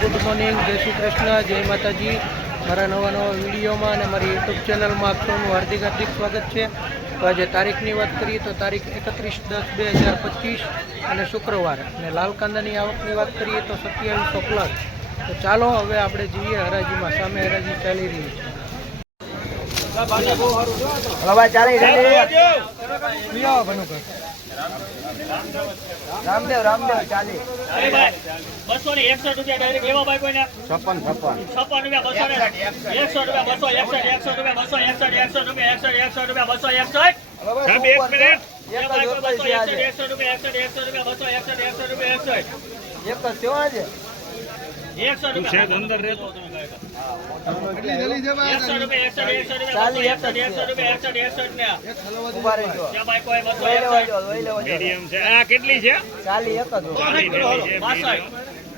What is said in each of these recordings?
Good morning જય શ્રી કૃષ્ણ જય માતાજી. મારા નવા નવા વિડીયોમાં અને મારી યુટ્યુબ ચેનલમાં આપ સૌનું હાર્દિક હાર્દિક સ્વાગત છે. તો આજે તારીખની વાત કરીએ તો તારીખ એકત્રીસ દસ બે હજાર પચીસ અને શુક્રવાર. અને લાલ કાંદાની આવકની વાત કરીએ તો સત્યાવીસો પ્લસ તો ચાલો હવે આપણે જઈએ હરાજીમાં. સામે હરાજી ચાલી રહી છે. ભનુકર. રામદેવ રામદેવ ચાલી બસો ને એકસઠ રૂપિયા ડાયરેક્ટ એવા ભાઈ કોઈને? છપ્પન છપ્પન. છપ્પન રૂપિયા, બસો ને એકસઠ રૂપિયા, બસો એકસઠ, એકસઠ રૂપિયા, બસો એકસઠ, એકસઠ રૂપિયા, એકસઠ, એકસઠ રૂપિયા, બસો એકસઠ. રૂપિયા, એકસઠ. એક જ થયો આજે રૂપિયા. કેટલી છે? ચાલી એક જ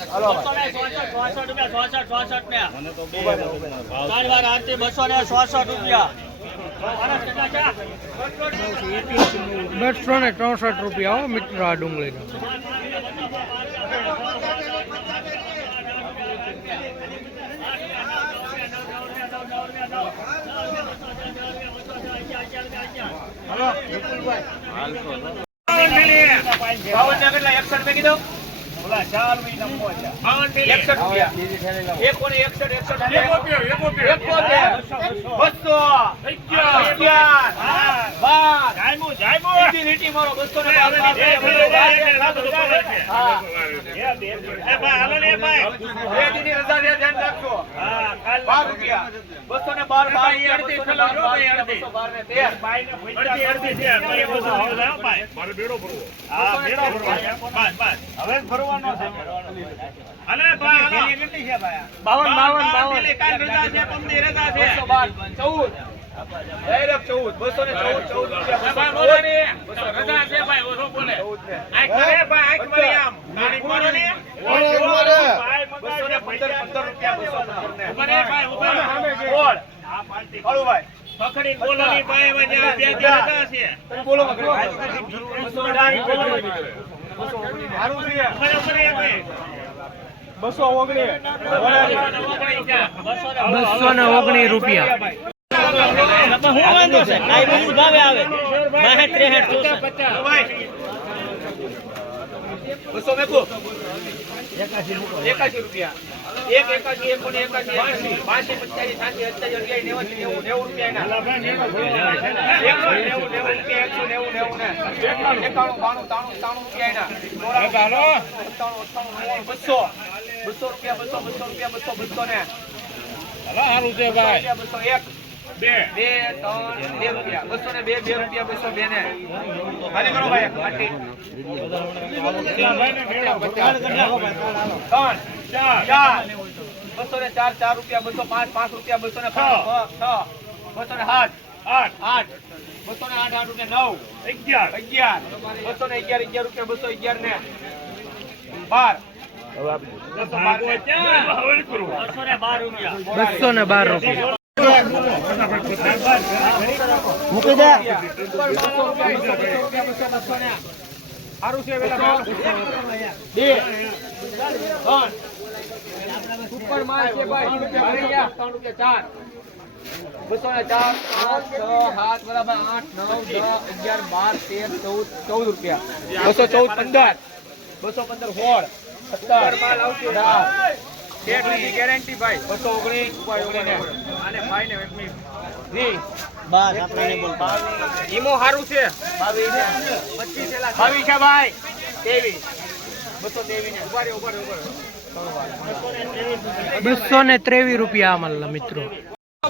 રૂપિયા, એકાસી, રૂપિયા, રૂપિયા, રૂપિયા, રૂપિયા, રૂપિયા, રૂપિયા, રૂપિયા. રૂપિયા, રૂપિયા, રૂપિયા, બસો ને ચોસઠ, રૂપિયા, રૂપિયા રૂપિયા મિત્ર આ ના કેટલા? એકસઠ મેં કીધું? રૂપિયા. એકોને એકસઠ, એકસઠ બસો. અગિયાર. સીધી લીટી મારો 212 એ ભાઈ હાલો ને ભાઈ. રેટીની રજા દે ધ્યાન રાખજો. હા કાલ 12 રૂપિયા. 212 ભાઈ અડધી ફેલો જો ભાઈ અડધી 212 ને 13 ભાઈ ને અડધી અડધી છે ભાઈ બધું હવે જાવ ભાઈ મારે બેડો ભરવો. હા બેડો ભરવો. બસ બસ હવે ભરવાનો છે. અલે ભાઈ કેટલી છે ભાઈ? 52 52 52 કાલ રજા છે તમને રજા છે? 212 14 ડાયરેક્ટ ચૌદ બસો ને ચૌદ ચૌદ રજા છે ભાઈ ઓછો બોલે. આ કરે ભાઈ આ મળી આમ. તારીખ મારો ને બસો ને પંદર પંદર રૂપિયા બસો ઉભરે ભાઈ ઉભરે બોલ. આ પાર્ટી. ખોલું ભાઈ. પકડી બોલો ની ભાઈ વજે બે દેતા છે. બોલો પકડી. બોલો બસો ઓગણી બસો ને ઓગણી રૂપિયા. બસો રૂપિયા નેવું નેવું ને એકાણું બાણું તાણું તાણું રૂપિયા એના અઠ્ઠાણું બસો બસો રૂપિયા બસો બસો રૂપિયા બસો બસો ને રૂપિયા બસો એક બે. બે ત્રણ બે રૂપિયા. બસો ને બે બે રૂપિયા બસો બે ને. ખાલી કરો ભાઈ આટલી. ત્રણ ચાર બસો ને ચાર ચાર રૂપિયા બસો પાંચ પાંચ રૂપિયા બસો ને પાંચ છ. બસો ને આઠ આઠ. આઠ. બસો ને આઠ આઠ રૂપિયા નવ. અગિયાર. અગિયાર. બસો ને અગિયાર અગિયાર રૂપિયા બસો અગિયાર ને. બાર. બાર. ને. ને બાર બસો ને બાર રૂપિયા. મૂકી દે. સારું છે બે. ત્રણ સુપર માલ છે ભાઈ ત્રણ રૂપિયા ચાર બસો ને ચાર પાંચ છ સાત બરાબર આઠ નવ દસ અગિયાર બાર તેર ચૌદ ચૌદ રૂપિયા. બસો ચૌદ પંદર. બસો પંદર સોળ સત્તર ગેરંટી ભાઈ. બસો ઓગણીસ અને ભાઈ ને વીસ બસ આપણે બોલતા. ઈમો સારું છે. બાવીસ બાવીસ છે ભાઈ. ત્રેવીસ બસો ત્રેવીસ ને. ઊભા રહ્યો ઊભા રહ્યો ઊભા બસો ને ત્રેવીસ રૂપિયા આમાં મિત્રો.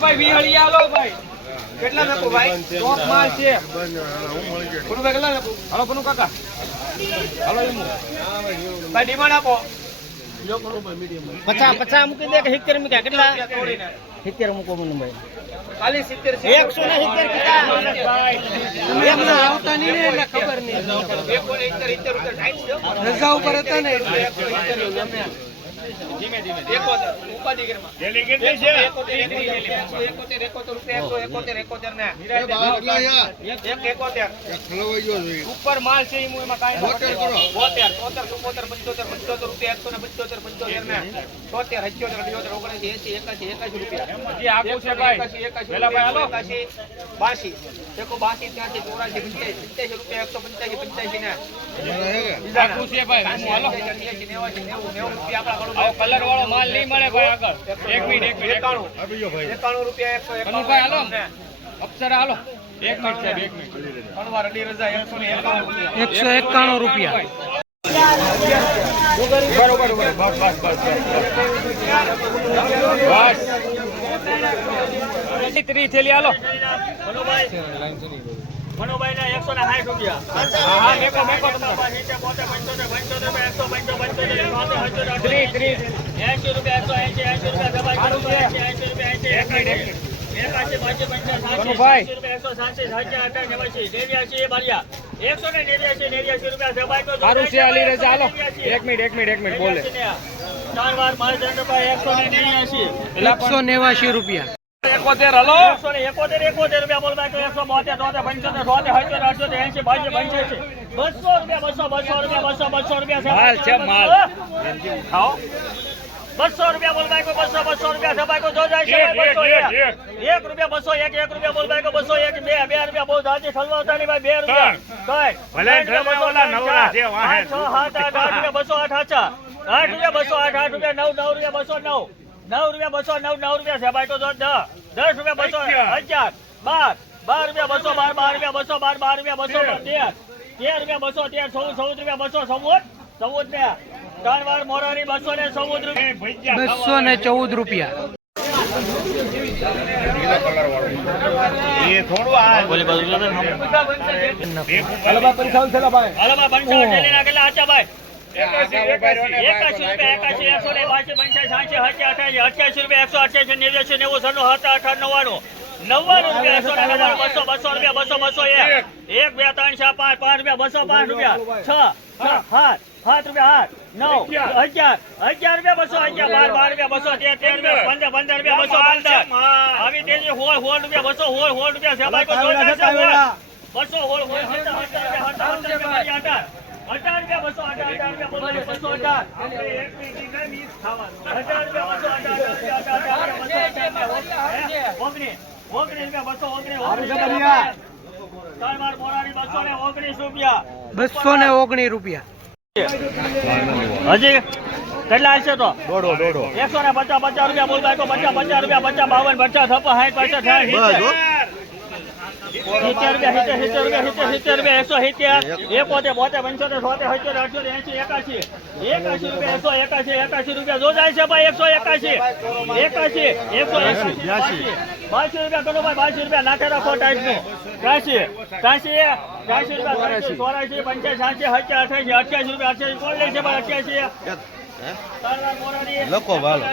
ભાઈ વિહળી આલો ભાઈ. કેટલા નાખો ભાઈ? ટોપ માલ છે. પુનુ કેટલા મેકો હાલો પુનુ કાકા. હાલો ઈમુ. ભાઈ ડિમાન્ડ આપો. પચાસ પચાસ મૂકી દે કે સિત્તેર મૂક્યા? કેટલા? સિત્તેર મૂકો મને ભાઈ. એકસો ને સિત્તેર આવતા નહીં ને એટલે ખબર નહીં. રજા ઉપર હતા ને ધીમે એકોતેર એકસો ને. ઉપર માલ છે હું એમાં કાંઈ બોતેર, તોતેર, ચુમ્મોતેર, પંચોતેર, પંચોતેર રૂપિયા, એકસો ને પંચોતેર, પંચોતેર ને. તોતેર, અઠ્યોતેર, અઠ્યોતેર, એંસી. એકસો એકાશી રૂપિયા, એકાશી, બાશી. એકો બાસી ત્યાંસી, ચોરાશી, પંચ્યાસી, પંચ્યાસી રૂપિયા, એકસો પંચ્યાસી, પંચ્યાસી ને. આખું છે ભાઈ નેવું, નેવું રૂપિયા આપણા કલર વાળો માલ નહીં મળે ભાઈ આગળ. એક મિનિટ એક મિનિટ એક એકાણું. એકાણું રૂપિયા, એકસો એકાણું. કનુભાઈ હાલો. અપ્સરા હાલો. એક મિનિટ સાહેબ એક મિનિટ. એકસો ને એકાણું રૂપિયા. એકસો એકાણું રૂપિયા. બરોબર બસ બસ બસ બસ ત્રીસ થેલી હાલો. હા હા મેકો મેકો ત્રીસ ત્રીસ કનુભાઈ સારું છે અલી રજા હાલો. એક મિનિટ એક મિનિટ એક મિનિટ બોલે. એકસો નેવાસી રૂપિયા. એકોતેર ને એકોતેર એકોતેર રૂપિયા બોલ બાકી એકસો બોતેર તોતેર પંચોતેર સોતેર હજોતેર અઠ્યોતેર એસી બાજુ પંચ્યાસી. બસો રૂપિયા બસો બસો રૂપિયા બસો બસો રૂપિયા માલ છે, માલ. ખાઓ બસો રૂપિયા બોલ બાકી બસો બસો રૂપિયા સબાઈ જો જાય છે એક, ભાઈ, બસો એક, એક. એક. એક રૂપિયા બસો એક એક રૂપિયા બોલ બાકી બસો એક બે બે રૂપિયા બહુ દાદી ખલવાતાની ભાઈ બે રૂપિયા કઈ ભલે ત્રણ રૂપિયા, બસો, ઓલા ત્રણ, નવરા ચાર. છે, વાહે. પાંચ, છ, સાત, આઠ, આઠ રૂપિયા બસો આઠ આછા આઠ રૂપિયા બસો આઠ આઠ રૂપિયા નવ નવ રૂપિયા બસો નવ નવ રૂપિયા બસો નવ નવ રૂપિયા સબાઈ તો દસ દસ રૂપિયા બસો અગિયાર. અગિયાર બાર બાર રૂપિયા બસો બાર બાર રૂપિયા બસો બાર બાર રૂપિયા બસો તેર. તેર રૂપિયા બસો તેર ચૌદ ચૌદ રૂપિયા બસો ચૌદ. ચૌદ ને ત્રણ વાર મોરારી બસો ને ચૌદ રૂપિયા. બસો ને ચૌદ રૂપિયા. એકાશી રૂપિયા એકસો અઠ્યાસી નેવ્યાસી નેવું સન્નું હતા અઠાર નવ્વાણું. નવ્વાણું રૂપિયા એકસો ને બસો બસો રૂપિયા બસો બસો એક એક બે ત્રણ ચાર પાંચ પાંચ રૂપિયા બસો પાંચ રૂપિયા છ સાત સાત રૂપિયા આઠ નવ અગિયાર અગિયાર રૂપિયા બસો અગિયાર બાર બાર રૂપિયા બસો તેર તેર રૂપિયા પંદર પંદર રૂપિયા બસો પંદર આવી તેજી હોય હોળ રૂપિયા બસો હોળ હોળ રૂપિયા. બસો હોળ હોળ રૂપિયા અઢાર અઢાર રૂપિયા બસો. અઢાર. અઢાર રૂપિયા બોલો બસો અઢાર રૂપિયા બસો અઢાર અઢાર અઢાર અઢાર રૂપિયા બસો અઢાર. હે? ઓગણીસ રૂપિયા બસો બસો ને ઓગણીસ હજી? કેટલા હશે તો? દોઢો દોઢો. એકસો ને પચાસ પચાસ રૂપિયા બોલતા બાકો પચાસ પચાસ રૂપિયા પચાસ બાવન પચાસ છપ્પન સાઠ પચાસ સાઠ સિત્તેર રૂપિયા સિત્તેર સિત્તેર રૂપિયા સિત્તેર સિત્તેર રૂપિયા એકસો સિત્તેર. એકોતેર બોતેર પંચોતેર સોતેર અઠ્યોતેર અઠ્યોતેર એસી એકાશી. એકાશી રૂપિયા એકસો એકાશી એકાશી રૂપિયા. જો જાય છે ભાઈ એકસો એકાશી. એકાશી એકસો એસી બાસી રૂપિયા કરો ભાઈ બાસી રૂપિયા. નાખે રાખો ટાઈટનું ત્યાસી ત્યાસી ત્યાસી રૂપિયા ત્યાસી ચોરાશી પંચ્યાસી સાતસી અઠ્યાસી અઠ્યાસી રૂપિયા અઠ્યાસી. કોણ લે છે ભાઈ અઠ્યાસી? લખો ભાલો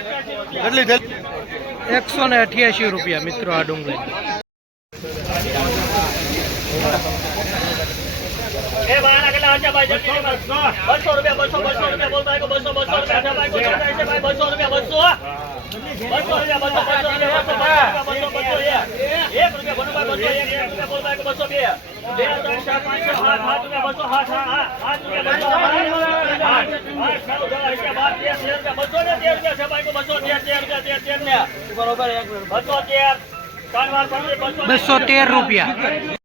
એકસો ને અઠ્યાસી રૂપિયા મિત્રો આ ડુંગળી. બસો રૂપિયા બસો બસો રૂપિયા બોલ બસો બસો રૂપિયા ને તેર રૂપિયા છે બસો તેર તેર રૂપિયા તેર ને બરોબર બસો તેર બસો તેર રૂપિયા.